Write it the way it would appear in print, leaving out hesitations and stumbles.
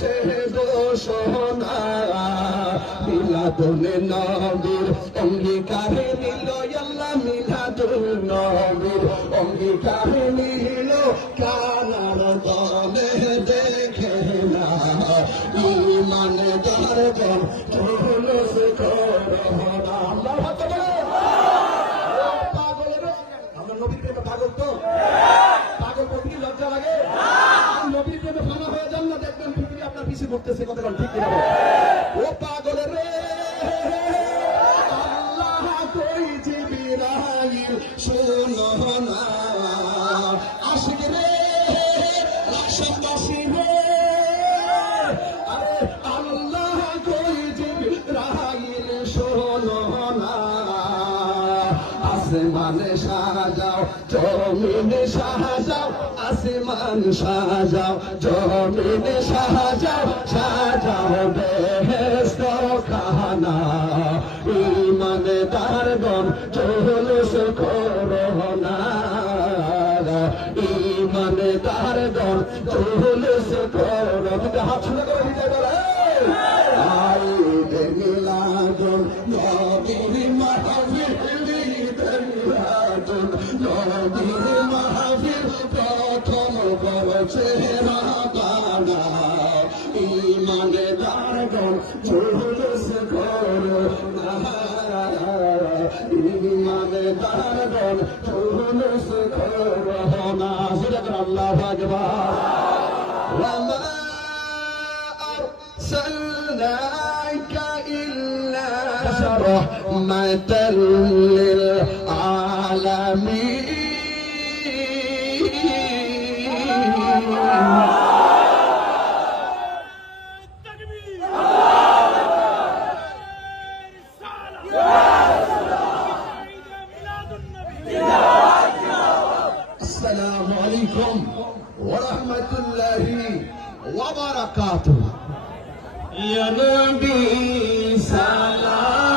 করেছে ঘোষণা মিলাদুন নবীর অঙ্গীকারে নিল আল্লাহ মিলাদুন নবীর অঙ্গীকারে নিল কানার দলে দেখে না ঈমানদার গণ জুলুস করোনা আল্লাহু আকবার পাগল রে আমরা নবীর প্রেমে পাগল তো পাগল বলতে লজ্জা লাগে নবীর প্রেমে ফানা হয়ে যান না দেখবেন পৃথিবী আপনার পিছিয়ে পড়তেছে কতক্ষণ ঠিক কিনা ও পাগল রে আল্লাহ কই জিবরাইল শোনো না আশিক রে রাশাবাসী রে আরে আল্লাহ কই জিবরাইল শোনো না আসমানে সাজাও জমিনে সাজাও আসমান সাজাও জমিনে সাজাও সাজাও বেহেশত খানা ঈমানদার গণ জুলুস করোনা ঈমানদার গণ জুলুস করোনা হাত ছুঁড়ে করে দিতে বলে আই মিলাদুন নবীর মাহফিল নবীর মাহফিল প্রথম করেছে রাবানা ঈমানদার গণ জুলুস করোনা ঈমানদার গণ জুলুস করোনা আল্লাহু আকবার ওয়া মা আরসালনাকা ইল্লা রাহমাতাল লিল আলামিন السلام عليكم ورحمة الله وبركاته يا نبي سلام